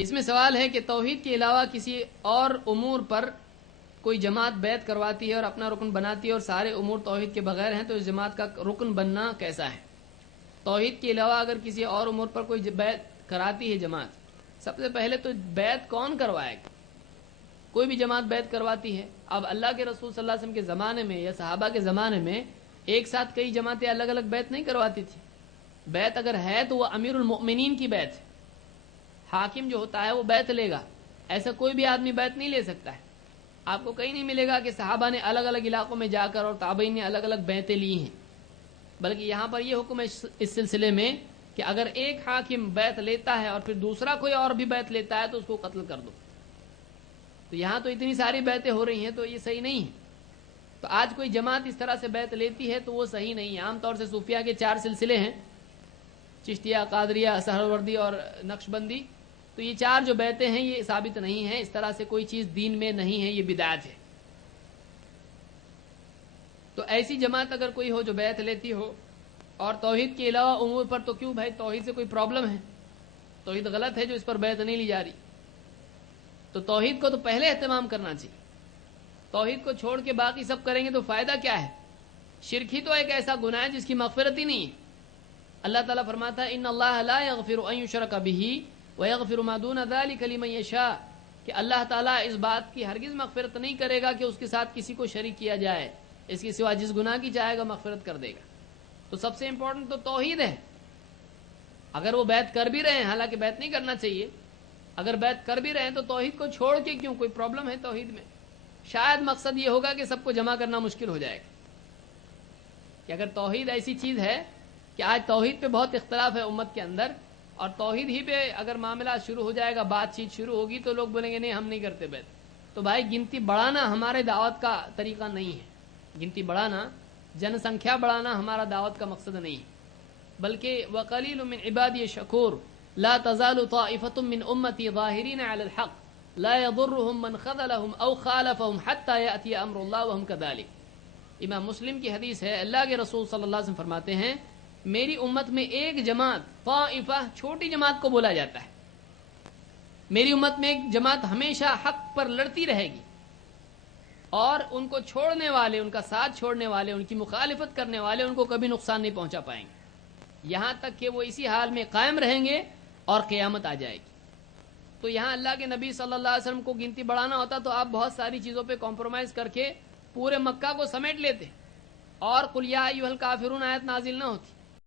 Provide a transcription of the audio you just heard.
اس میں سوال ہے کہ توحید کے علاوہ کسی اور امور پر کوئی جماعت بیعت کرواتی ہے اور اپنا رکن بناتی ہے اور سارے امور توحید کے بغیر ہیں تو اس جماعت کا رکن بننا کیسا ہے؟ توحید کے علاوہ اگر کسی اور امور پر کوئی بیعت کراتی ہے جماعت، سب سے پہلے تو بیعت کون کروائے گا؟ کوئی بھی جماعت بیعت کرواتی ہے. اب اللہ کے رسول صلی اللہ علیہ وسلم کے زمانے میں یا صحابہ کے زمانے میں ایک ساتھ کئی جماعتیں الگ الگ بیعت نہیں کرواتی تھی. بیعت اگر ہے تو وہ امیر المؤمنین کی بیعت ہے، حاکم جو ہوتا ہے وہ بیعت لے گا. ایسا کوئی بھی آدمی بیعت نہیں لے سکتا ہے. آپ کو کہیں نہیں ملے گا کہ صحابہ نے الگ الگ علاقوں میں جا کر اور تابعین نے الگ الگ بیعتیں لی ہیں، بلکہ یہاں پر یہ حکم ہے اس سلسلے میں کہ اگر ایک حاکم بیعت لیتا ہے اور پھر دوسرا کوئی اور بھی بیعت لیتا ہے تو اس کو قتل کر دو. تو یہاں تو اتنی ساری بیعتیں ہو رہی ہیں تو یہ صحیح نہیں ہے. تو آج کوئی جماعت اس طرح سے بیعت لیتی ہے تو وہ صحیح نہیں ہے. عام طور سے صوفیہ کے 4 سلسلے ہیں، چشتیہ، قادریہ، سہروردی اور نقشبندی. تو یہ 4 جو بیعتیں ہیں یہ ثابت نہیں ہیں. اس طرح سے کوئی چیز دین میں نہیں ہے، یہ بدعت ہے. تو ایسی جماعت اگر کوئی ہو جو بیعت لیتی ہو اور توحید کے علاوہ امور پر، تو کیوں بھائی توحید سے کوئی پرابلم ہے؟ توحید غلط ہے جو اس پر بیعت نہیں لی جا رہی. تو توحید کو تو پہلے اہتمام کرنا چاہیے. توحید کو چھوڑ کے باقی سب کریں گے تو فائدہ کیا ہے؟ شرک ہی تو ایک ایسا گناہ ہے جس کی مغفرت ہی نہیں ہے. اللہ تعالیٰ فرماتا ہے ان اللہ لا یغفر ان یشرک بہ ویغفر ما دون ذلک لمن یشاء، کہ اللہ تعالیٰ اس بات کی ہرگز مغفرت نہیں کرے گا کہ اس کے ساتھ کسی کو شریک کیا جائے، اس کے سوا جس گناہ کی چاہے گا مغفرت کر دے گا. تو سب سے امپورٹنٹ تو توحید ہے. اگر وہ بیعت کر بھی رہے ہیں، حالانکہ بیعت نہیں کرنا چاہیے، اگر بیعت کر بھی رہے ہیں تو توحید کو چھوڑ کے کیوں؟ کوئی پرابلم ہے توحید میں؟ شاید مقصد یہ ہوگا کہ سب کو جمع کرنا مشکل ہو جائے گا. کہ اگر توحید ایسی چیز ہے کہ آج توحید پہ بہت اختلاف ہے امت کے اندر، اور توحید ہی پہ اگر معاملات شروع ہو جائے گا، بات چیت شروع ہوگی تو لوگ بولیں گے نہیں ہم نہیں کرتے بیعت. تو بھائی گنتی بڑھانا ہمارے دعوت کا طریقہ نہیں ہے. گنتی بڑھانا، جن سنکھیا بڑھانا ہمارا دعوت کا مقصد نہیں ہے. بلکہ وَقَلِيلٌ مِّنْ عِبَادِيَ الشَّكُورُ لَا تَزَالُ طَائِفَةٌ مِّنْ أُمَّتِي ظَاهِرِينَ عَلَى الْحَقِّ لَا يَضُرُّهُمْ مَنْ خَذَلَهُمْ أَوْ خَالَفَهُمْ حَتَّى يَأْتِيَ أَمْرُ اللَّهِ وَهُمْ كَذَلِكَ. امام مسلم کی حدیث ہے، اللہ کے رسول صلی اللہ علیہ وسلم فرماتے ہیں میری امت میں ایک جماعت، طائفہ چھوٹی جماعت کو بولا جاتا ہے، میری امت میں ایک جماعت ہمیشہ حق پر لڑتی رہے گی، اور ان کو چھوڑنے والے، ان کا ساتھ چھوڑنے والے، ان کی مخالفت کرنے والے ان کو کبھی نقصان نہیں پہنچا پائیں گے، یہاں تک کہ وہ اسی حال میں قائم رہیں گے اور قیامت آ جائے گی. تو یہاں اللہ کے نبی صلی اللہ علیہ وسلم کو گنتی بڑھانا ہوتا تو آپ بہت ساری چیزوں پہ کمپرومائز کر کے پورے مکہ کو سمیٹ لیتے، اور قل یا ایھا الکافرون آیت نازل نہ ہوتی.